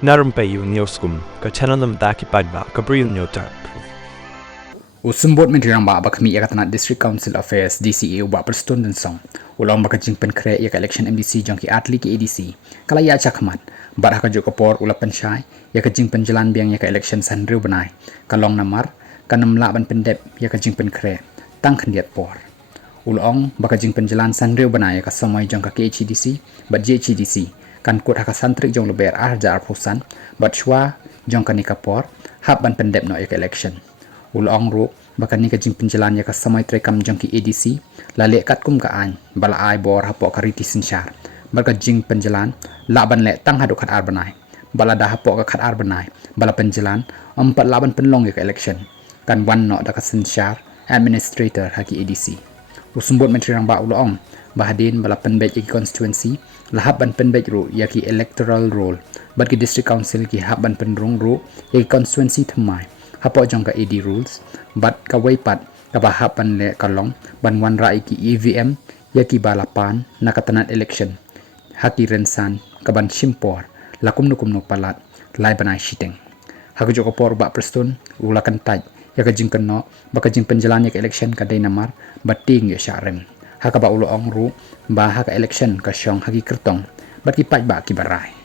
Na Rympei U ka channel nabynta ki paidbah ka Bri U Hynñiewtrep. Usumbot mentirang ba kami Iaka tanah District Council Affairs DCA ba Prestone dan song. Ulang baka Jingpynjlan Iaka election MDC jong ki atli ki ADC. Kala ia cakmat. Bar haka jo kapor ula Pynshai Iaka Jingpynjlan biang Iaka election sanriu benai. Kalong namar kanam la ban pendep Iaka Jingpynjlan tang kendiat por. Ulong baka Jingpynjlan sanriu benai Iaka somai jong ka KHDC bat JHDC kan kut haka santrik jong leber jar pusan bat shwa jong ka nikapor hab ban pendep no Iaka election. Ulong ru baka ni ka Jingpynjlan Iaka samai trekam jong ki ADC lale kat kum ka an bala ai bor hapo kariti sinsyar baka Jingpynjlan laban le tang haduk kat arbanai bala dah hapo ka kat arbanai bala Pynjlan empat laban penlong Iaka election kan wan no da ka sinsyar administrator haki ADC usumbot menteri rang ba ulong bahadin bala penbej Iaki constituency lahab ban penbej ru Iaki electoral roll bat ki district council ki hab ban penrung ru Iaki constituency thmai hapo jong ka AD rules bat ka waipat ka bahab ban le kalong ban wan ra ki EVM Iaki balapan nakatanat election haki rensan ka ban shimpor lakum nukum no palat lai banai shiteng haki jo kapor ba Prestone ulakan taj Iaka Jingkenno baka Jingpynjlan Iaka election ka day namar bating ya syarem haka ba ulo ong ru ba haka election ka syong haki kyrteng bat ki paidbah ki barai